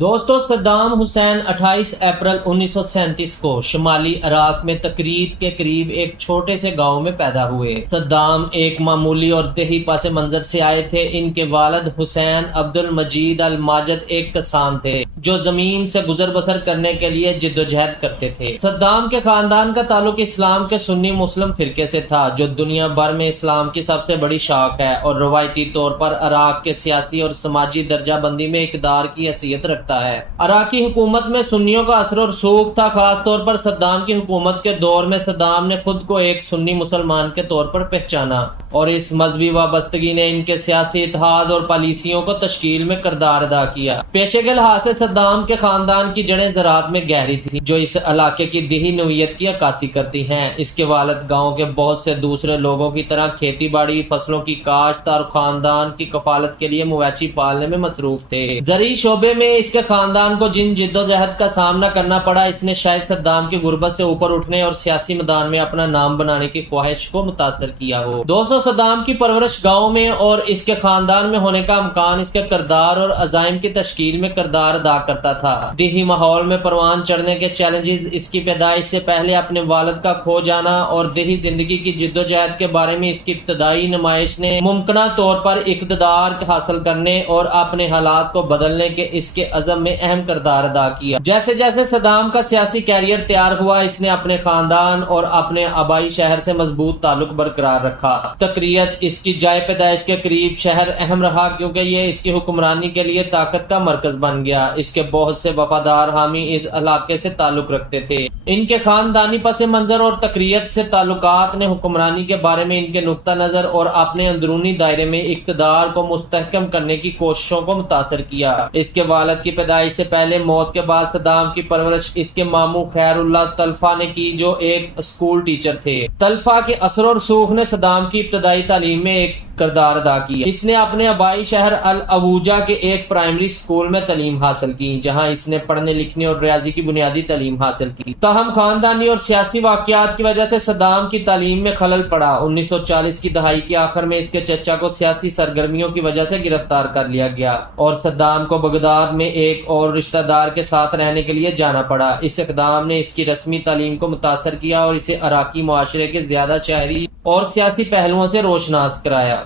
دوستو، Saddam Hussein 28 April 1937 کو شمالی عراق میں تکریت کے قریب ایک چھوٹے سے گاؤں میں پیدا ہوئے۔ صدام ایک معمولی اور دیہی پس منظر سے آئے تھے۔ ان کے والد حسین عبد المجید الماجد ایک کسان تھے جو زمین سے گزر بسر کرنے کے لیے جدوجہد کرتے تھے۔ صدام کے خاندان کا تعلق اسلام کے سنی مسلم فرقے سے تھا جو دنیا بھر میں اسلام کی سب سے بڑی شاخ ہے اور روایتی طور پر عراق کے سیاسی اور سماجی درجہ بندی میں اقتدار کی حیثیت رکھتا ہے۔ عراقی حکومت میں سنیوں کا اثر و رسوخ تھا۔ خاص طور پر صدام کی حکومت کے دور میں صدام نے خود کو ایک سنی مسلمان کے طور پر پہچانا اور اس مذہبی وابستگی نے ان کے سیاسی اتحاد اور پالیسیوں کو تشکیل میں کردار ادا کیا۔ پیشے کے لحاظ سے صدام کے خاندان کی جڑیں زراعت میں گہری تھیں جو اس علاقے کی دیہی نوعیت کی عکاسی کرتی ہیں۔ اس کے والد گاؤں کے بہت سے دوسرے لوگوں کی طرح کھیتی باڑی، فصلوں کی کاشت اور خاندان کی کفالت کے لیے مویشی پالنے میں مصروف تھے۔ زرعی شعبے میں اس کے خاندان کو جن جدوجہد کا سامنا کرنا پڑا، اس نے شاید صدام کی غربت سے اوپر اٹھنے اور سیاسی میدان میں اپنا نام بنانے کی خواہش کو متاثر کیا ہو۔ دوستو، صدام کی پرورش گاؤں میں اور اس کے خاندان میں ہونے کا امکان اس کے کردار اور عزائم کی تشکیل میں کردار ادا کرتا تھا۔ دیہی ماحول میں پروان چڑھنے کے چیلنجز، اس کی پیدائش سے پہلے اپنے والد کا کھو جانا اور دیہی زندگی کی جدوجہد کے بارے میں اس کی ابتدائی نمائش نے ممکنہ طور پر اقتدار حاصل کرنے اور اپنے حالات کو بدلنے کے اس کے عزم میں اہم کردار ادا کیا۔ جیسے جیسے صدام کا سیاسی کیریئر تیار ہوا، اس نے اپنے خاندان اور اپنے آبائی شہر سے مضبوط تعلق برقرار رکھا۔ تکریت اس کی جائے پیدائش کے قریب شہر اہم رہا کیونکہ یہ اس کی حکمرانی کے لیے طاقت کا مرکز بن گیا۔ اس کے بہت سے وفادار حامی اس علاقے سے تعلق رکھتے تھے۔ ان کے خاندانی پس منظر اور تکریت سے تعلقات نے حکمرانی کے بارے میں ان کے نقطہ نظر اور اپنے اندرونی دائرے میں اقتدار کو مستحکم کرنے کی کوششوں کو متاثر کیا۔ اس کے والد کی پیدائش سے پہلے موت کے بعد صدام کی پرورش اس کے ماموں خیر اللہ طلفہ نے کی جو ایک اسکول ٹیچر تھے۔ طلفہ کے اثر و رسوخ نے صدام کی ابتدائی تعلیم میں ایک کردار ادا کیا۔ اس نے اپنے آبائی شہر العوجہ کے ایک پرائمری اسکول میں تعلیم حاصل کی جہاں اس نے پڑھنے لکھنے اور ریاضی کی بنیادی تعلیم حاصل کی۔ تاہم خاندانی اور سیاسی واقعات کی وجہ سے صدام کی تعلیم میں خلل پڑا۔ 1940 کی دہائی کے آخر میں اس کے چچا کو سیاسی سرگرمیوں کی وجہ سے گرفتار کر لیا گیا اور صدام کو بغداد میں ایک اور رشتہ دار کے ساتھ رہنے کے لیے جانا پڑا۔ اس اقدام نے اس کی رسمی تعلیم کو متاثر کیا اور اسے عراقی معاشرے کے زیادہ شہری اور سیاسی پہلوؤں سے روشناس کرایا۔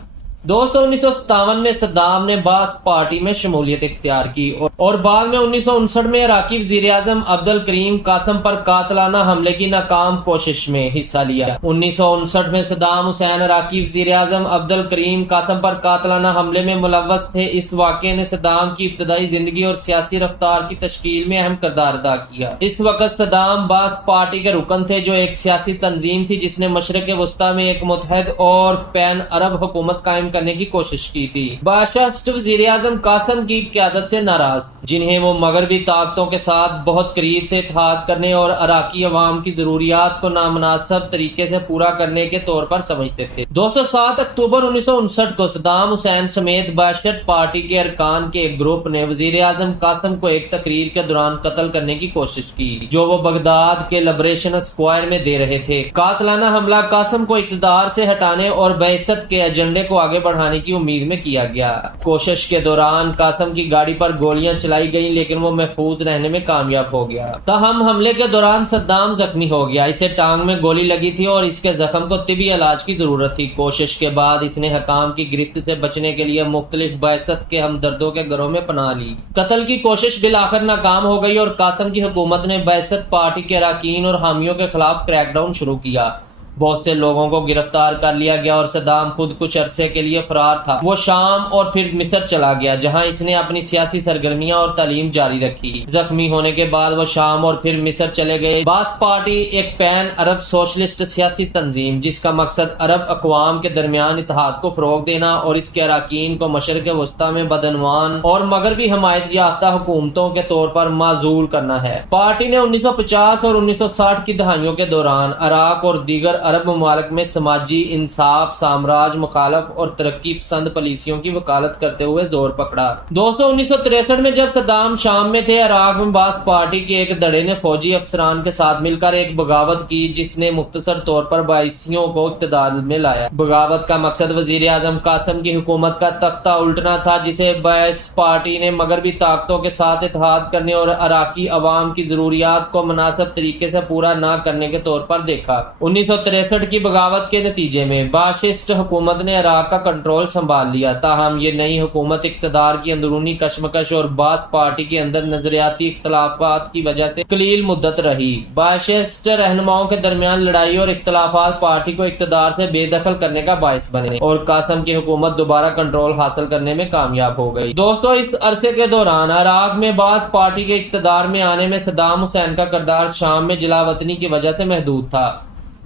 دوستو، 1957 میں صدام نے باس پارٹی میں شمولیت اختیار کی اور بعد میں 1959 میں عراقی وزیر اعظم عبد الکریم قاسم پر قاتلانہ حملے کی ناکام کوشش میں حصہ لیا۔ 1959 میں صدام حسین عراقی وزیر اعظم عبد الکریم قاسم پر قاتلانہ حملے میں ملوث تھے۔ اس واقعے نے صدام کی ابتدائی زندگی اور سیاسی رفتار کی تشکیل میں اہم کردار ادا کیا۔ اس وقت صدام باس پارٹی کے رکن تھے جو ایک سیاسی تنظیم تھی جس نے مشرق وسطی میں ایک متحد اور پین عرب حکومت قائم کرنے کی کوشش کی تھی۔ باششت وزیر اعظم قاسم کی قیادت سے ناراض تھے جنہیں وہ مغربی طاقتوں کے ساتھ بہت قریب سے اتحاد کرنے اور عراقی عوام کی ضروریات کو نامناسب طریقے سے پورا کرنے کے طور پر سمجھتے تھے۔ 7 اکتوبر 1959 کو صدام حسین سمیت باششت پارٹی کے ارکان کے ایک گروپ نے وزیر اعظم قاسم کو ایک تقریر کے دوران قتل کرنے کی کوشش کی جو وہ بغداد کے لبریشن اسکوائر میں دے رہے تھے۔ قاتلانہ حملہ قاسم کو اقتدار سے ہٹانے اور بعثت کے ایجنڈے کو آگے بڑھانے کی امید میں کیا گیا۔ کوشش کے دوران قاسم کی گاڑی پر گولیاں چلائی گئیں لیکن وہ محفوظ رہنے میں کامیاب ہو گیا۔ تاہم حملے کے دوران صدام زخمی ہو گیا۔ اسے ٹانگ میں گولی لگی تھی اور اس کے زخم کو طبی علاج کی ضرورت تھی۔ کوشش کے بعد اس نے حکام کی گرفت سے بچنے کے لیے مختلف بعثت کے ہمدردوں کے گھروں میں پناہ لی۔ قتل کی کوشش بالآخر ناکام ہو گئی اور قاسم کی حکومت نے بعثت پارٹی کے اراکین اور حامیوں کے خلاف کریک ڈاؤن شروع کیا۔ بہت سے لوگوں کو گرفتار کر لیا گیا اور صدام خود کچھ عرصے کے لیے فرار تھا۔ وہ شام اور پھر مصر چلا گیا جہاں اس نے اپنی سیاسی سرگرمیاں اور تعلیم جاری رکھی۔ زخمی ہونے کے بعد وہ شام اور پھر مصر چلے گئے۔ باس پارٹی ایک پین عرب سوشلسٹ سیاسی تنظیم جس کا مقصد عرب اقوام کے درمیان اتحاد کو فروغ دینا اور اس کے اراکین کو مشرق وسطی میں بدعنوان اور مغربی حمایت یافتہ حکومتوں کے طور پر معزول کرنا ہے۔ پارٹی نے 1950 اور 1960 کی دہائیوں کے دوران عراق اور دیگر عرب ممالک میں سماجی انصاف، سامراج مخالف اور ترقی پسند پالیسیوں کی وکالت کرتے ہوئے زور پکڑا۔ دوستو 1963 میں جب صدام شام میں تھے، عراق میں باعث پارٹی کے ایک دھڑے نے فوجی افسران کے ساتھ مل کر ایک بغاوت کی جس نے مختصر طور پر بائیسیوں کو اقتدار میں لایا۔ بغاوت کا مقصد وزیر اعظم قاسم کی حکومت کا تختہ الٹنا تھا، جسے باعث پارٹی نے مغربی طاقتوں کے ساتھ اتحاد کرنے اور عراقی عوام کی ضروریات کو مناسب طریقے سے پورا نہ کرنے کے طور پر دیکھا۔ 1963 کی بغاوت کے نتیجے میں باشسٹ حکومت نے عراق کا کنٹرول سنبھال لیا، تاہم یہ نئی حکومت اقتدار کی اندرونی کشمکش اور باعث پارٹی کے اندر نظریاتی اختلافات کی وجہ سے قلیل مدت رہی۔ باشسٹ رہنماؤں کے درمیان لڑائی اور اختلافات پارٹی کو اقتدار سے بے دخل کرنے کا باعث بنے اور قاسم کی حکومت دوبارہ کنٹرول حاصل کرنے میں کامیاب ہو گئی۔ دوستو اس عرصے کے دوران عراق میں باعث پارٹی کے اقتدار میں آنے میں صدام حسین کا کردار شام میں جلا وطنی کی وجہ سے محدود تھا،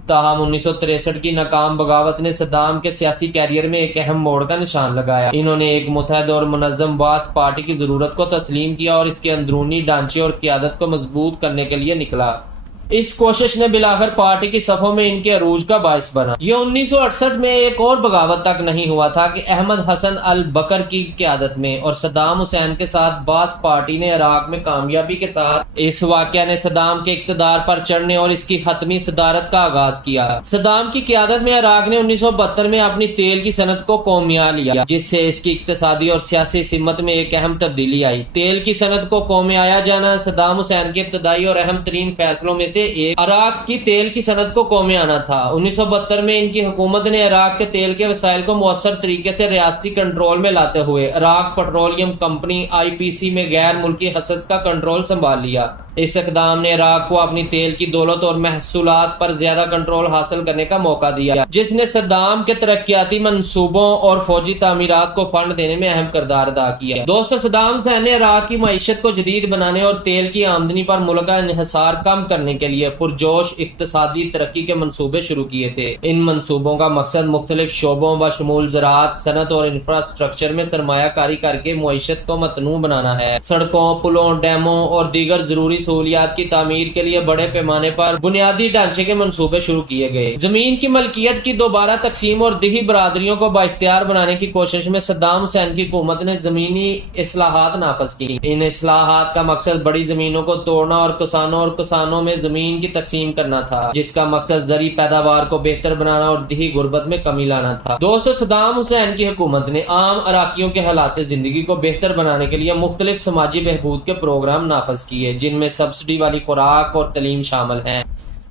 تاہم 1963 کی ناکام بغاوت نے صدام کے سیاسی کیریئر میں ایک اہم موڑ کا نشان لگایا۔ انہوں نے ایک متحد اور منظم باعث پارٹی کی ضرورت کو تسلیم کیا اور اس کے اندرونی ڈھانچے اور قیادت کو مضبوط کرنے کے لیے نکلا۔ اس کوشش نے بالآخر پارٹی کی صفوں میں ان کے عروج کا باعث بنا۔ یہ 1968 میں ایک اور بغاوت تک نہیں ہوا تھا کہ احمد حسن البکر کی قیادت میں اور صدام حسین کے ساتھ باعث پارٹی نے عراق میں کامیابی کے ساتھ اس واقعہ نے صدام کے اقتدار پر چڑھنے اور اس کی حتمی صدارت کا آغاز کیا۔ صدام کی قیادت میں عراق نے 1972 میں اپنی تیل کی صنعت کو قومیہ لیا، جس سے اس کی اقتصادی اور سیاسی سمت میں ایک اہم تبدیلی آئی۔ تیل کی صنعت کو قومیہ جانا صدام حسین کے ابتدائی اور اہم ترین فیصلوں میں سے ایک عراق کی تیل کی صنعت کو قومی آنا تھا۔ 1972 میں ان کی حکومت نے عراق کے تیل کے وسائل کو مؤثر طریقے سے ریاستی کنٹرول میں لاتے ہوئے عراق پیٹرولیم کمپنی IPC میں غیر ملکی حصص کا کنٹرول سنبھال لیا۔ اس اقدام نے عراق کو اپنی تیل کی دولت اور محصولات پر زیادہ کنٹرول حاصل کرنے کا موقع دیا، جس نے صدام کے ترقیاتی منصوبوں اور فوجی تعمیرات کو فنڈ دینے میں اہم کردار ادا کیا۔ دوستو صدام حسین نے عراق کی معیشت کو جدید بنانے اور تیل کی آمدنی پر ملک کا انحصار کم کرنے کے لیے پرجوش اقتصادی ترقی کے منصوبے شروع کیے تھے۔ ان منصوبوں کا مقصد مختلف شعبوں بشمول زراعت، صنعت اور انفراسٹرکچر میں سرمایہ کاری کر کے معیشت کو متنوع بنانا ہے۔ سڑکوں، پلوں، ڈیموں اور دیگر ضروری سہولیات کی تعمیر کے لیے بڑے پیمانے پر بنیادی ڈھانچے کے منصوبے شروع کیے گئے۔ زمین کی ملکیت کی دوبارہ تقسیم اور دیہی برادریوں کو بااختیار بنانے کی کوشش میں صدام حسین کی حکومت نے زمینی اصلاحات نافذ کی۔ ان اصلاحات کا مقصد بڑی زمینوں کو توڑنا اور کسانوں میں زمین کی تقسیم کرنا تھا، جس کا مقصد زرعی پیداوار کو بہتر بنانا اور دیہی غربت میں کمی لانا تھا۔ دوستو صدام حسین کی حکومت نے عام عراقیوں کے حالات زندگی کو بہتر بنانے کے لیے مختلف سماجی بہبود کے پروگرام نافذ کیے، جن میں سبسڈی والی خوراک اور تعلیم شامل ہیں۔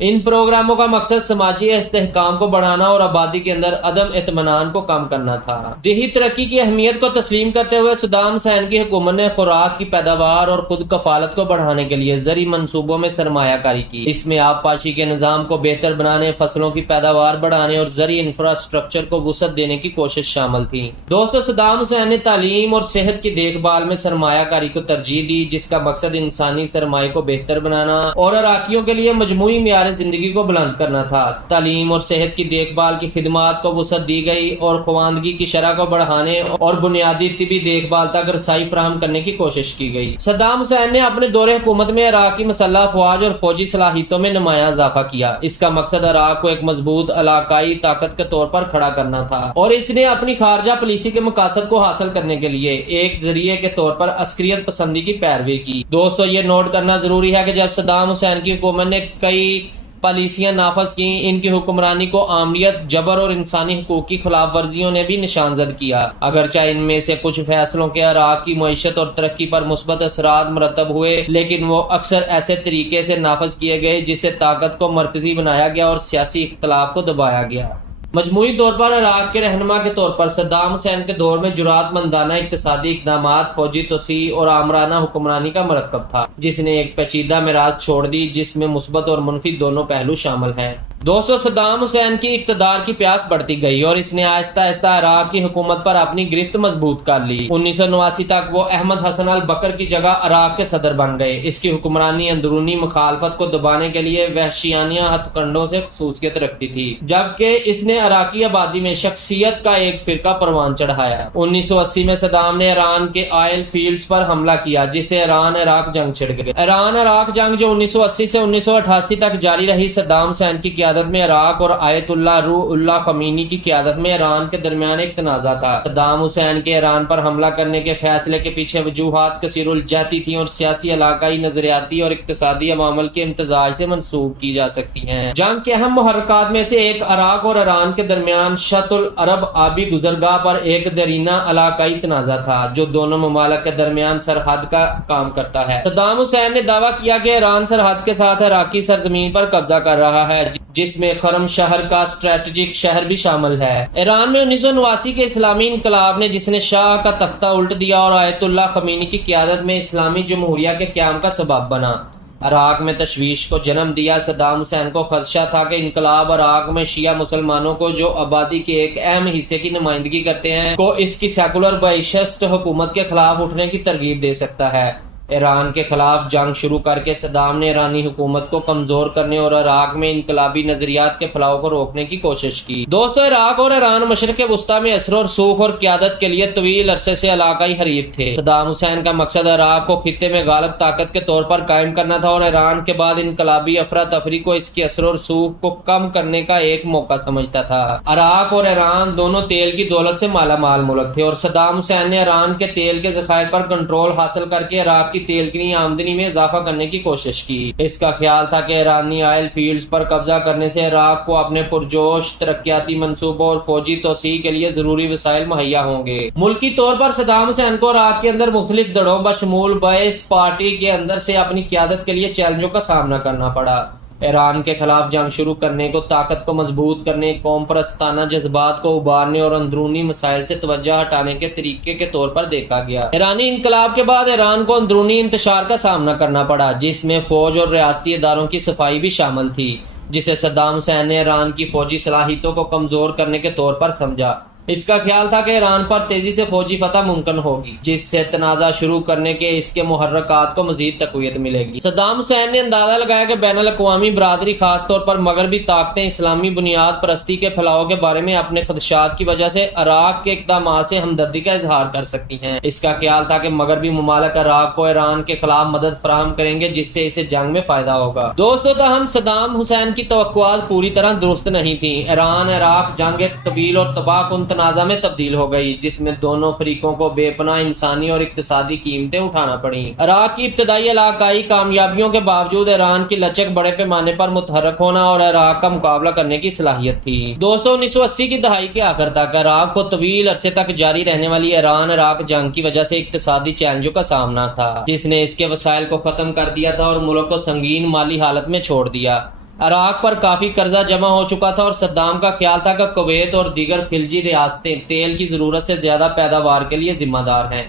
ان پروگراموں کا مقصد سماجی استحکام کو بڑھانا اور آبادی کے اندر عدم اطمینان کو کم کرنا تھا۔ دیہی ترقی کی اہمیت کو تسلیم کرتے ہوئے صدام حسین کی حکومت نے خوراک کی پیداوار اور خود کفالت کو بڑھانے کے لیے زرعی منصوبوں میں سرمایہ کاری کی۔ اس میں آبپاشی کے نظام کو بہتر بنانے، فصلوں کی پیداوار بڑھانے اور زرعی انفراسٹرکچر کو وسعت دینے کی کوشش شامل تھی۔ دوستو صدام حسین نے تعلیم اور صحت کی دیکھ بھال میں سرمایہ کاری کو ترجیح دی، جس کا مقصد انسانی سرمایہ کو بہتر بنانا اور عراقیوں کے لیے مجموعی معیار زندگی کو بلند کرنا تھا۔ تعلیم اور صحت کی دیکھ بھال کی خدمات کو وسعت دی گئی اور خواندگی کی شرح کو بڑھانے اور بنیادی طبی دیکھ بھال تک رسائی فراہم کرنے کی کوشش کی گئی۔ صدام حسین نے اپنے دور حکومت میں عراق کی مسلح افواج اور فوجی صلاحیتوں میں نمایاں اضافہ کیا۔ اس کا مقصد عراق کو ایک مضبوط علاقائی طاقت کے طور پر کھڑا کرنا تھا اور اس نے اپنی خارجہ پالیسی کے مقاصد کو حاصل کرنے کے لیے ایک ذریعے کے طور پر عسکریت پسندی کی پیروی کی۔ دوستو یہ نوٹ کرنا ضروری ہے کہ جب صدام حسین کی حکومت نے کئی پالیسیاں نافذ کی، ان کی حکمرانی کو آمریت، جبر اور انسانی حقوق کی خلاف ورزیوں نے بھی نشاندہی کیا۔ اگرچہ ان میں سے کچھ فیصلوں کے عراق کی معیشت اور ترقی پر مثبت اثرات مرتب ہوئے، لیکن وہ اکثر ایسے طریقے سے نافذ کیے گئے جس سے طاقت کو مرکزی بنایا گیا اور سیاسی اختلاف کو دبایا گیا۔ مجموعی طور پر عراق کے رہنما کے طور پر صدام حسین کے دور میں جرأت مندانہ اقتصادی اقدامات، فوجی توسیع اور آمرانہ حکمرانی کا مرکب تھا، جس نے ایک پیچیدہ میراث چھوڑ دی جس میں مثبت اور منفی دونوں پہلو شامل ہیں۔ دوستو صدام حسین کی اقتدار کی پیاس بڑھتی گئی اور اس نے آہستہ آہستہ عراق کی حکومت پر اپنی گرفت مضبوط کر لی۔ 1989 تک وہ احمد حسن البکر کی جگہ عراق کے صدر بن گئے۔ اس کی حکمرانی اندرونی مخالفت کو دبانے کے لیے وحشیانہ ہتھ کنڈوں سے خصوصیت رکھتی تھی، جبکہ اس نے عراقی آبادی میں شخصیت کا ایک فرقہ پروان چڑھایا۔ 1980 میں صدام نے ایران کے آئل فیلڈز پر حملہ کیا، جس سے ایران عراق جنگ چھڑ گئی۔ ایران عراق جنگ جو 1980 سے 1988 تک جاری رہی، صدام حسین کی قیادت قیادت میں عراق اور آیت اللہ روح اللہ خمینی کی قیادت میں ایران کے درمیان ایک تنازع تھا۔ صدام حسین کے ایران پر حملہ کرنے کے فیصلے کے پیچھے وجوہات کثیر الجہتی تھیں اور سیاسی، علاقائی، نظریاتی اور اقتصادی عوامل کے امتزاج سے منسوب کی جا سکتی ہیں۔ جنگ کے اہم محرکات میں سے ایک عراق اور ایران کے درمیان شط العرب آبی گزرگاہ پر ایک دیرینہ علاقائی تنازع تھا جو دونوں ممالک کے درمیان سرحد کا کام کرتا ہے۔ صدام حسین نے دعویٰ کیا کہ ایران سرحد کے ساتھ عراقی سرزمین پر قبضہ کر رہا ہے، جس میں خرم شہر کا اسٹریٹجک شہر بھی شامل ہے۔ ایران میں 1979 کے اسلامی انقلاب نے جس نے شاہ کا تختہ الٹ دیا اور آیت اللہ خمینی کی قیادت میں اسلامی جمہوریہ کے قیام کا سبب بنا، عراق میں تشویش کو جنم دیا۔ صدام حسین کو خدشہ تھا کہ انقلاب عراق میں شیعہ مسلمانوں کو، جو آبادی کے ایک اہم حصے کی نمائندگی کرتے ہیں، کو اس کی سیکولر بائیسٹ حکومت کے خلاف اٹھنے کی ترغیب دے سکتا ہے۔ ایران کے خلاف جنگ شروع کر کے صدام نے ایرانی حکومت کو کمزور کرنے اور عراق میں انقلابی نظریات کے پھیلاؤ کو روکنے کی کوشش کی۔ دوستو، عراق اور ایران مشرق وسطیٰ میں اثر و رسوخ اور قیادت کے لیے طویل عرصے سے علاقائی حریف تھے۔ صدام حسین کا مقصد عراق کو خطے میں غالب طاقت کے طور پر قائم کرنا تھا اور ایران کے بعد انقلابی افراتفری کو اس کے اثر و رسوخ کو کم کرنے کا ایک موقع سمجھتا تھا۔ عراق اور ایران دونوں تیل کی دولت سے مالا مال ملک تھے اور صدام حسین نے ایران کے تیل کے ذخائر پر کنٹرول حاصل کر کے عراق کی تیل کی آمدنی میں اضافہ کرنے کی کوشش کی۔ اس کا خیال تھا کہ ایرانی آئل فیلڈز پر قبضہ کرنے سے عراق کو اپنے پرجوش ترقیاتی منصوبوں اور فوجی توسیع کے لیے ضروری وسائل مہیا ہوں گے۔ ملکی طور پر صدام حسین کو عراق کے اندر مختلف دھڑوں بشمول بائیس پارٹی کے اندر سے اپنی قیادت کے لیے چیلنجوں کا سامنا کرنا پڑا۔ ایران کے خلاف جنگ شروع کرنے کو طاقت کو مضبوط کرنے، قوم پرستانہ جذبات کو ابھارنے اور اندرونی مسائل سے توجہ ہٹانے کے طریقے کے طور پر دیکھا گیا۔ ایرانی انقلاب کے بعد ایران کو اندرونی انتشار کا سامنا کرنا پڑا، جس میں فوج اور ریاستی اداروں کی صفائی بھی شامل تھی، جسے صدام حسین نے ایران کی فوجی صلاحیتوں کو کمزور کرنے کے طور پر سمجھا۔ اس کا خیال تھا کہ ایران پر تیزی سے فوجی فتح ممکن ہوگی، جس سے تنازع شروع کرنے کے اس کے محرکات کو مزید تقویت ملے گی۔ صدام حسین نے اندازہ لگایا کہ بین الاقوامی برادری، خاص طور پر مغربی طاقتیں، اسلامی بنیاد پرستی کے پھیلاؤ کے بارے میں اپنے خدشات کی وجہ سے عراق کے اقدامات سے ہمدردی کا اظہار کر سکتی ہیں۔ اس کا خیال تھا کہ مغربی ممالک عراق کو ایران کے خلاف مدد فراہم کریں گے، جس سے اسے جنگ میں فائدہ ہوگا۔ دوستو، تاہم صدام حسین کی توقعات پوری طرح درست نہیں تھیں۔ ایران عراق جنگ ایک طویل اور تباہ کن تنازع میں تبدیل ہو گئی، جس میں دونوں فریقوں کو بے پناہ انسانی اور اقتصادی قیمتیں اٹھانا پڑیں۔ عراق کی ابتدائی علاقائی کامیابیوں کے باوجود ایران کی لچک بڑے پیمانے پر متحرک ہونا اور عراق کا مقابلہ کرنے کی صلاحیت تھی۔ 1980 کی دہائی کے آخر تک عراق کو طویل عرصے تک جاری رہنے والی ایران عراق جنگ کی وجہ سے اقتصادی چیلنجوں کا سامنا تھا، جس نے اس کے وسائل کو ختم کر دیا تھا اور ملک کو سنگین مالی حالت میں چھوڑ دیا۔ عراق پر کافی قرضہ جمع ہو چکا تھا اور صدام کا خیال تھا کہ کویت اور دیگر خلیجی ریاستیں تیل کی ضرورت سے زیادہ پیداوار کے لیے ذمہ دار ہیں،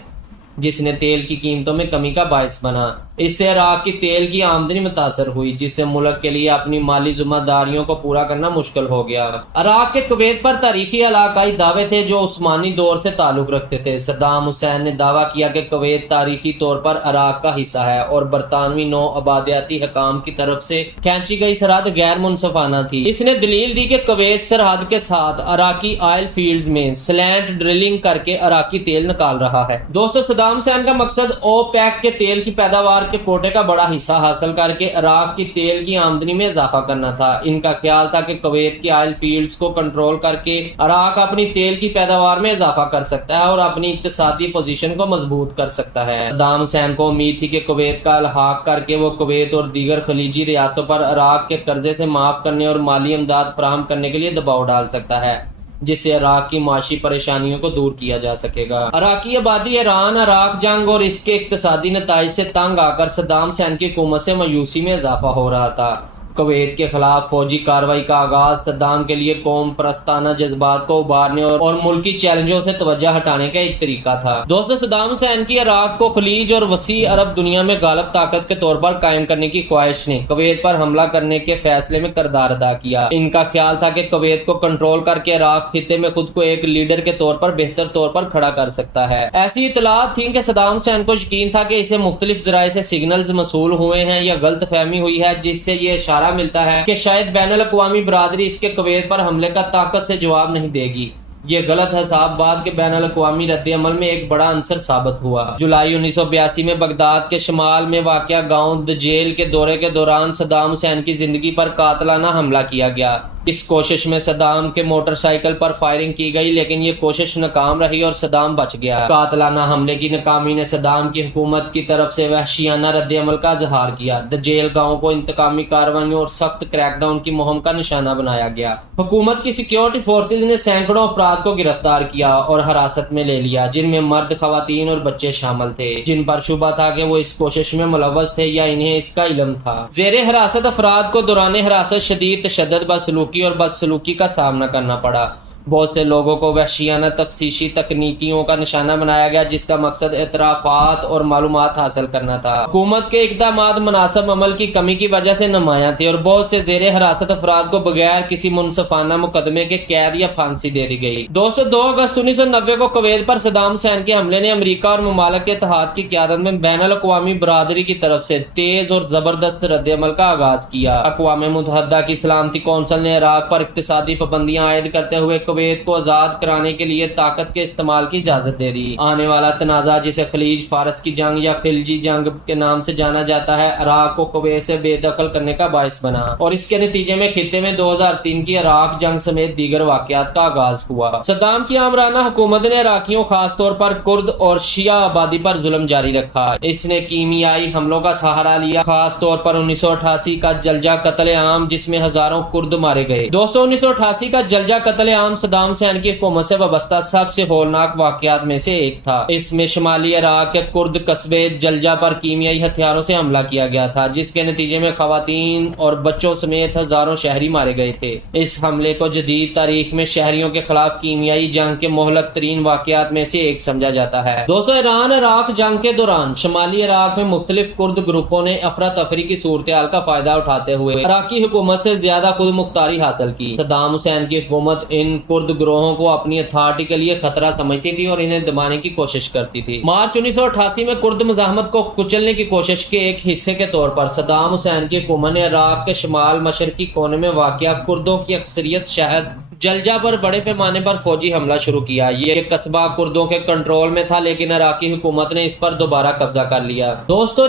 جس نے تیل کی قیمتوں میں کمی کا باعث بنا۔ اس سے عراق کی تیل کی آمدنی متاثر ہوئی، جس سے ملک کے لیے اپنی مالی ذمہ داریوں کو پورا کرنا مشکل ہو گیا۔ عراق کے کویت پر تاریخی علاقائی دعوے تھے جو عثمانی دور سے تعلق رکھتے تھے۔ صدام حسین نے دعویٰ کیا کہ کویت تاریخی طور پر عراق کا حصہ ہے اور برطانوی نو آبادیاتی حکام کی طرف سے کھینچی گئی سرحد غیر منصفانہ تھی۔ اس نے دلیل دی کہ کویت سرحد کے ساتھ عراقی آئل فیلڈز میں سلینٹ ڈرلنگ کر کے عراقی تیل نکال رہا ہے۔ دوستو، صدام حسین کا مقصد اوپیک کے تیل کی پیداوار کے کوٹے کا بڑا حصہ حاصل کر کے عراق کی تیل کی آمدنی میں اضافہ کرنا تھا۔ ان کا خیال تھا کہ کویت کی آئل فیلڈز کو کنٹرول کر کے عراق اپنی تیل کی پیداوار میں اضافہ کر سکتا ہے اور اپنی اقتصادی پوزیشن کو مضبوط کر سکتا ہے۔ صدام حسین کو امید تھی کہ کویت کا الحاق کر کے وہ کویت اور دیگر خلیجی ریاستوں پر عراق کے قرضے سے معاف کرنے اور مالی امداد فراہم کرنے کے لیے دباؤ ڈال سکتا ہے، جس سے عراق کی معاشی پریشانیوں کو دور کیا جا سکے گا۔ عراقی آبادی ایران عراق جنگ اور اس کے اقتصادی نتائج سے تنگ آ کر صدام حسین کی حکومت سے مایوسی میں اضافہ ہو رہا تھا۔ کویت کے خلاف فوجی کارروائی کا آغاز صدام کے لیے قوم پرستانہ جذبات کو ابھارنے اور ملکی چیلنجوں سے توجہ ہٹانے کا ایک طریقہ تھا۔ دوستو، صدام حسین کی عراق کو خلیج اور وسیع عرب دنیا میں غالب طاقت کے طور پر قائم کرنے کی خواہش نے کویت پر حملہ کرنے کے فیصلے میں کردار ادا کیا۔ ان کا خیال تھا کہ کویت کو کنٹرول کر کے عراق خطے میں خود کو ایک لیڈر کے طور پر بہتر طور پر کھڑا کر سکتا ہے۔ ایسی اطلاعات تھیں کہ صدام حسین کو یقین تھا کہ اسے مختلف ذرائع سے سگنلز موصول ہوئے ہیں یا غلط فہمی ہوئی ہے، جس سے یہ اشارہ ملتا ہے کہ شاید بین الاقوامی برادری اس کے کویت پر حملے کا طاقت سے جواب نہیں دے گی۔ یہ غلط حساب بعد کے بین الاقوامی رد عمل میں ایک بڑا عنصر ثابت ہوا۔ جولائی 1982 میں بغداد کے شمال میں واقع گاؤں دجیل کے دورے کے دوران صدام حسین کی زندگی پر قاتلانہ حملہ کیا گیا۔ اس کوشش میں صدام کے موٹر سائیکل پر فائرنگ کی گئی، لیکن یہ کوشش ناکام رہی اور صدام بچ گیا۔ قاتلانہ حملے کی ناکامی نے صدام کی حکومت کی طرف سے وحشیانہ رد عمل کا اظہار کیا۔ دجیل گاؤں کو انتقامی کارروائیوں اور سخت کریک ڈاؤن کی مہم کا نشانہ بنایا گیا۔ حکومت کی سیکیورٹی فورسز نے سینکڑوں افراد کو گرفتار کیا اور حراست میں لے لیا، جن میں مرد، خواتین اور بچے شامل تھے، جن پر شبہ تھا کہ وہ اس کوشش میں ملوث تھے یا انہیں اس کا علم تھا۔ زیر حراست افراد کو دوران حراست شدید تشدد، بدسلوکی اور بدسلوکی کا سامنا کرنا پڑا۔ بہت سے لوگوں کو وحشیانہ تفتیشی تکنیکوں کا نشانہ بنایا گیا، جس کا مقصد اعترافات اور معلومات حاصل کرنا تھا۔ حکومت کے اقدامات مناسب عمل کی کمی کی وجہ سے نمایاں تھے اور بہت سے زیر حراست افراد کو بغیر کسی منصفانہ مقدمے کے قید یا پھانسی دے دی گئی۔ 2 اگست 1990 کو کویت پر صدام حسین کے حملے نے امریکہ اور ممالک کے اتحاد کی قیادت میں بین الاقوامی برادری کی طرف سے تیز اور زبردست رد عمل کا آغاز کیا۔ اقوام متحدہ کی سلامتی کونسل نے عراق پر اقتصادی پابندیاں عائد کرتے ہوئے کویت کو آزاد کرانے کے لیے طاقت کے استعمال کی اجازت دے دی۔ آنے والا تنازع، جسے خلیج فارس کی جنگ یا خلجی جنگ کے نام سے جانا جاتا ہے، عراق کو کویت سے بے دخل کرنے کا باعث بنا اور اس کے نتیجے میں خطے میں 2003 کی عراق جنگ سمیت دیگر واقعات کا آغاز ہوا۔ صدام کی آمرانہ حکومت نے عراقیوں، خاص طور پر کرد اور شیعہ آبادی پر ظلم جاری رکھا۔ اس نے کیمیائی حملوں کا سہارا لیا، خاص طور پر 1988 کا جلجہ قتل عام، جس میں ہزاروں کرد مارے گئے۔ 1988 کا جلجہ قتل عام صدام حسین کی حکومت سے وابستہ سب سے ہولناک واقعات میں سے ایک تھا۔ اس میں شمالی عراق کے کرد قصبے جلجہ پر کیمیائی ہتھیاروں سے حملہ کیا گیا تھا، جس کے نتیجے میں خواتین اور بچوں سمیت ہزاروں شہری مارے گئے تھے۔ اس حملے کو جدید تاریخ میں شہریوں کے خلاف کیمیائی جنگ کے مہلک ترین واقعات میں سے ایک سمجھا جاتا ہے۔ ایران عراق جنگ کے دوران شمالی عراق میں مختلف کرد گروپوں نے افراتفری کی صورتحال کا فائدہ اٹھاتے ہوئے عراقی حکومت سے زیادہ خود مختاری حاصل کی۔ صدام حسین کی حکومت ان کرد گروہوں کو اپنی اتھارٹی کے لیے خطرہ سمجھتی تھی اور انہیں دبانے کی کوشش کرتی تھی۔ مارچ 1988 میں کرد مزاحمت کو کچلنے کی کوشش کے ایک حصے کے طور پر صدام حسین کی حکومت نے عراق کے شمال مشرقی کونے میں واقع کردوں کی اکثریت شہر جلجہ پر بڑے پیمانے پر فوجی حملہ شروع کیا۔ یہ قصبہ کردوں کے کنٹرول میں تھا، لیکن عراقی حکومت نے اس پر دوبارہ قبضہ کر لیا۔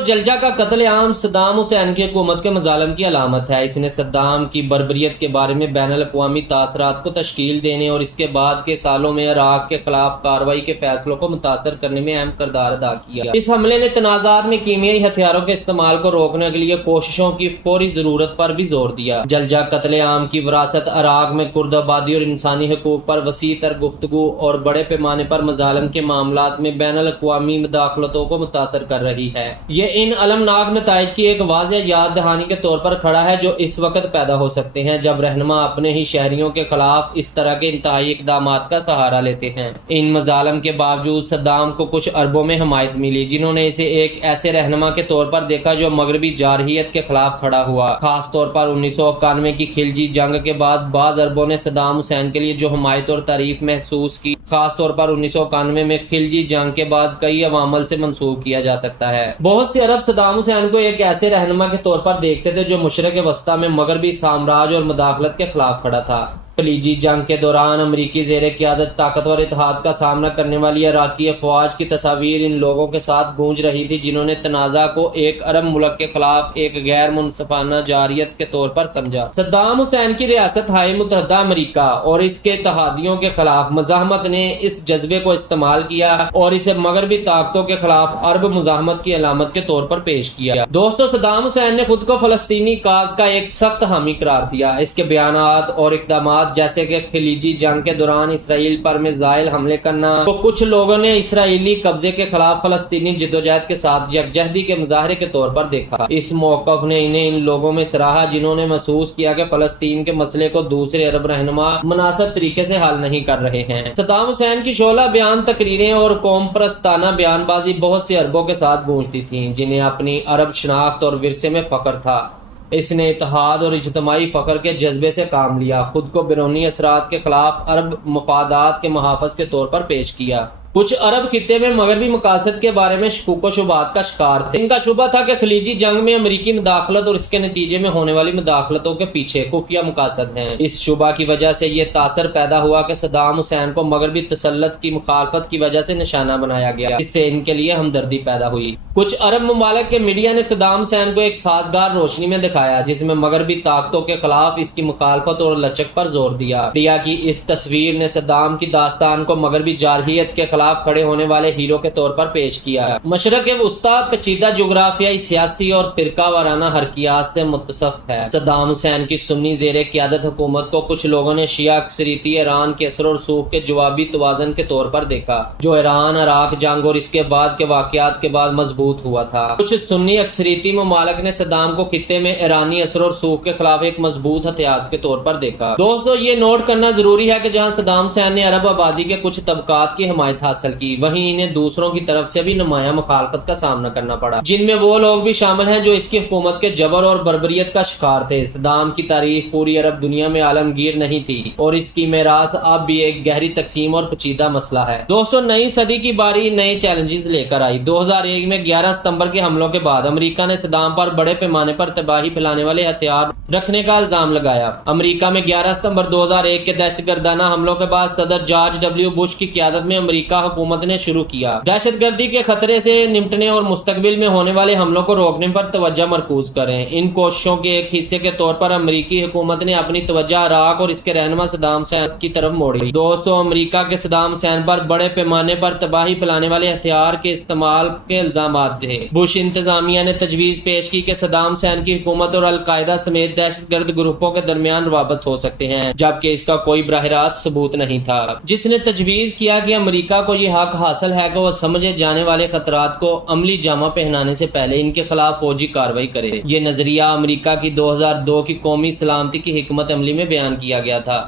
جلجہ کا قتل عام صدام حسین کی حکومت کے مظالم کی علامت ہے۔ اس نے صدام کی بربریت کے بارے میں بین الاقوامی تاثرات کو تشکیل دینے اور اس کے بعد کے سالوں میں عراق کے خلاف کارروائی کے فیصلوں کو متاثر کرنے میں اہم کردار ادا کیا۔ اس حملے نے تنازعات میں کیمیائی ہتھیاروں کے استعمال کو روکنے کے لیے کوششوں کی فوری ضرورت پر بھی زور دیا۔ جلجہ قتل عام کی وراثت عراق میں کرد آبادی اور انسانی حقوق پر وسیع تر گفتگو اور بڑے پیمانے پر مظالم کے معاملات میں بین الاقوامی مداخلتوں کو متاثر کر رہی ہے۔ یہ ان المناک نتائج کی ایک واضح یاد دہانی کے طور پر کھڑا ہے جو اس وقت پیدا ہو سکتے ہیں جب رہنما اپنے ہی شہریوں کے خلاف اس طرح کے انتہائی اقدامات کا سہارا لیتے ہیں۔ ان مظالم کے باوجود صدام کو کچھ عربوں میں حمایت ملی، جنہوں نے اسے ایک ایسے رہنما کے طور پر دیکھا جو مغربی جارحیت کے خلاف کھڑا ہوا۔ خاص طور پر 1991 کی خلجی جنگ کے بعد بعض عربوں نے صدام حسین کے لیے جو حمایت اور تعریف محسوس کی، خاص طور پر 1991 میں خلجی جنگ کے بعد کئی عوامل سے منسوب کیا جا سکتا ہے۔ بہت سے عرب صدام حسین کو ایک ایسے رہنما کے طور پر دیکھتے تھے جو مشرق وسطیٰ میں مغربی سامراج اور مداخلت کے خلاف کھڑا تھا۔ خلیجی جنگ کے دوران امریکی زیر قیادت طاقتور اتحاد کا سامنا کرنے والی عراقی افواج کی تصاویر ان لوگوں کے ساتھ گونج رہی تھی جنہوں نے تنازع کو ایک عرب ملک کے خلاف ایک غیر منصفانہ جارحیت کے طور پر سمجھا۔ صدام حسین کی ریاست ہائے متحدہ امریکہ اور اس کے اتحادیوں کے خلاف مزاحمت نے اس جذبے کو استعمال کیا اور اسے مغربی طاقتوں کے خلاف عرب مزاحمت کی علامت کے طور پر پیش کیا۔ صدام حسین نے خود کو فلسطینی کاز کا ایک سخت حامی قرار دیا۔ اس کے بیانات اور اقدامات جیسے کہ خلیجی جنگ کے دوران اسرائیل پر میزائل حملے کرنا تو کچھ لوگوں نے اسرائیلی قبضے کے خلاف فلسطینی جدوجہد کے ساتھ یکجہتی کے مظاہرے کے طور پر دیکھا۔ اس موقف نے انہیں ان لوگوں میں سراہا جنہوں نے محسوس کیا کہ فلسطین کے مسئلے کو دوسرے عرب رہنما مناسب طریقے سے حل نہیں کر رہے ہیں۔ صدام حسین کی شعلہ بیان تقریریں اور قوم پرستانہ بیان بازی بہت سے عربوں کے ساتھ گونجتی تھیں جنہیں اپنی عرب شناخت اور ورثے میں فخر تھا۔ اس نے اتحاد اور اجتماعی فخر کے جذبے سے کام لیا، خود کو بیرونی اثرات کے خلاف عرب مفادات کے محافظ کے طور پر پیش کیا۔ کچھ عرب خطے میں مغربی مقاصد کے بارے میں شکوک و شبہات کا شکار تھے۔ ان کا شبہ تھا کہ خلیجی جنگ میں امریکی مداخلت اور اس کے نتیجے میں ہونے والی مداخلتوں کے پیچھے خفیہ مقاصد ہیں۔ اس شبہ کی وجہ سے یہ تاثر پیدا ہوا کہ صدام حسین کو مغربی تسلط کی مخالفت کی وجہ سے نشانہ بنایا گیا، جس سے ان کے لیے ہمدردی پیدا ہوئی۔ کچھ عرب ممالک کے میڈیا نے صدام حسین کو ایک سازگار روشنی میں دکھایا، جس میں مغربی طاقتوں کے خلاف اس کی مخالفت اور لچک پر زور دیا۔ میڈیا کی اس تصویر نے صدام کی داستان کو مغربی جارحیت کے خلاف کھڑے ہونے والے ہیرو کے طور پر پیش کیا۔ مشرق وسطی پیچیدہ جغرافیائی، سیاسی اور فرقہ وارانہ حرکیات سے متصف ہے۔ صدام حسین کی سنی زیر قیادت حکومت کو کچھ لوگوں نے شیعہ اکثریتی ایران کے اثر و رسوخ کے جوابی توازن کے طور پر دیکھا، جو ایران عراق جنگ اور اس کے بعد کے واقعات کے بعد مضبوط ہوا تھا۔ کچھ سنی اکثریتی ممالک نے صدام کو خطے میں ایرانی اثر و رسوخ کے خلاف ایک مضبوط ہتھیار کے طور پر دیکھا۔ دوستو، یہ نوٹ کرنا ضروری ہے کہ جہاں صدام حسین نے عرب آبادی کے کچھ طبقات کی حمایت حاصل کی، وہیں انہیں دوسروں کی طرف سے بھی نمایاں مخالفت کا سامنا کرنا پڑا، جن میں وہ لوگ بھی شامل ہیں جو اس کی حکومت کے جبر اور بربریت کا شکار تھے۔ صدام کی تاریخ پوری عرب دنیا میں عالمگیر نہیں تھی، اور اس کی میراث اب بھی ایک گہری تقسیم اور پیچیدہ مسئلہ ہے۔ دوستو، نئی صدی کی باری نئے چیلنجز لے کر آئی۔ 2001 میں 11 ستمبر کے حملوں کے بعد امریکہ نے صدام پر بڑے پیمانے پر تباہی پھیلانے والے ہتھیار رکھنے کا الزام لگایا۔ امریکہ میں 11 ستمبر 2001 کے دہشت گردانہ حملوں کے بعد صدر جارج ڈبلیو بش کی قیادت میں امریکہ حکومت نے شروع کیا دہشت گردی کے خطرے سے نمٹنے اور مستقبل میں ہونے والے حملوں کو روکنے پر توجہ مرکوز کریں۔ ان کوششوں کے ایک حصے کے طور پر امریکی حکومت نے اپنی توجہ عراق اور اس کے رہنما صدام حسین کی طرف موڑی۔ دوستو، امریکہ کے صدام حسین پر بڑے پیمانے پر تباہی پھیلانے والے ہتھیار کے استعمال کے الزامات تھے۔ بش انتظامیہ نے تجویز پیش کی کہ صدام حسین کی حکومت اور القاعدہ سمیت دہشت گرد گروپوں کے درمیان روابط ہو سکتے ہیں، جبکہ اس کا کوئی براہ راست ثبوت نہیں تھا۔ جس نے تجویز کیا کہ امریکہ کو یہ حق حاصل ہے کہ وہ سمجھے جانے والے خطرات کو عملی جامہ پہنانے سے پہلے ان کے خلاف فوجی کارروائی کرے۔ یہ نظریہ امریکہ کی 2002 کی قومی سلامتی کی حکمت عملی میں بیان کیا گیا تھا۔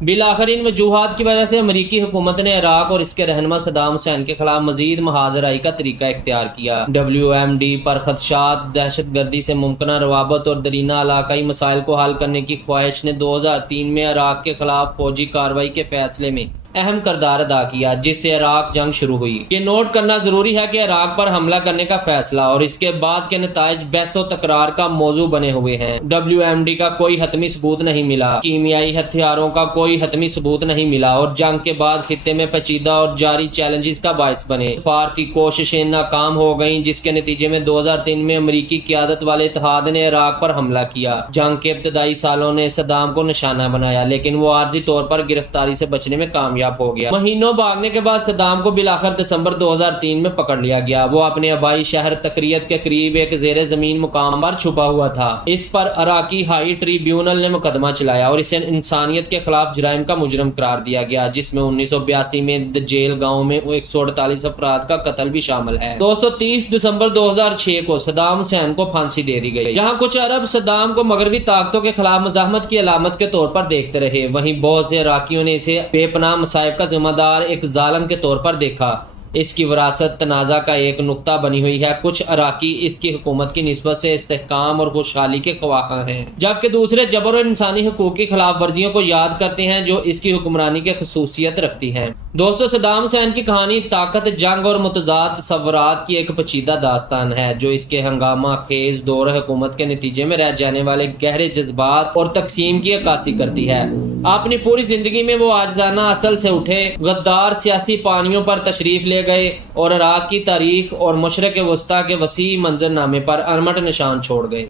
بالآخر ان وجوہات کی وجہ سے امریکی حکومت نے عراق اور اس کے رہنما صدام حسین کے خلاف مزید محاذ آرائی کا طریقہ اختیار کیا۔ WMD پر خدشات، دہشت گردی سے ممکنہ روابط اور درینہ علاقائی مسائل کو حل کرنے کی خواہش نے 2003 میں عراق کے خلاف فوجی کارروائی کے فیصلے میں اہم کردار ادا کیا، جس سے عراق جنگ شروع ہوئی۔ یہ نوٹ کرنا ضروری ہے کہ عراق پر حملہ کرنے کا فیصلہ اور اس کے بعد کے نتائج بحث و تکرار کا موضوع بنے ہوئے ہیں۔ WMD کا کوئی حتمی ثبوت نہیں ملا، کیمیائی ہتھیاروں کا کوئی حتمی ثبوت نہیں ملا، اور جنگ کے بعد خطے میں پیچیدہ اور جاری چیلنجز کا باعث بنے۔ سفارتی کوششیں ناکام ہو گئیں، جس کے نتیجے میں 2003 میں امریکی قیادت والے اتحاد نے عراق پر حملہ کیا۔ جنگ کے ابتدائی سالوں نے صدام کو نشانہ بنایا، لیکن وہ عارضی طور پر گرفتاری سے بچنے میں کامیاب ہو گیا۔ مہینوں بھاگنے کے بعد صدام کو بالآخر دسمبر 2003 میں پکڑ لیا گیا۔ وہ اپنے آبائی شہر تکریت کے قریب ایک زیر زمین مقام پر چھپا ہوا تھا۔ اس پر عراقی ہائی ٹریبیونل نے مقدمہ چلایا اور اسے انسانیت کے خلاف جرائم کا مجرم قرار دیا گیا، جس میں 1982 میں دجیل گاؤں میں 148 افراد کا قتل بھی شامل ہے۔ 30 دسمبر 2006 کو صدام حسین کو پھانسی دے دی گئی۔ جہاں کچھ عرب صدام کو مغربی طاقتوں کے خلاف مزاحمت کی علامت کے طور پر دیکھتے رہے، وہیں بہت سے عراقیوں نے اسے بے پناہ مصائب کا ذمہ دار ایک ظالم کے طور پر دیکھا۔ اس کی وراثت تنازع کا ایک نقطہ بنی ہوئی ہے۔ کچھ عراقی اس کی حکومت کی نسبت سے استحکام اور خوشحالی کے خواہاں ہیں، جبکہ دوسرے جبر اور انسانی حقوق کی خلاف ورزیوں کو یاد کرتے ہیں جو اس کی حکمرانی کی خصوصیت رکھتی ہیں۔ دوستو، صدام حسین کی کہانی طاقت، جنگ اور متضاد تصورات کی ایک پیچیدہ داستان ہے، جو اس کے ہنگامہ خیز دور حکومت کے نتیجے میں رہ جانے والے گہرے جذبات اور تقسیم کی عکاسی کرتی ہے۔ اپنی پوری زندگی میں وہ عاجزانہ اصل سے اٹھے، غدار سیاسی پانیوں پر تشریف لے گئے اور عراق کی تاریخ اور مشرق وسطی کے وسیع منظر نامے پر ارمٹ نشان چھوڑ گئے۔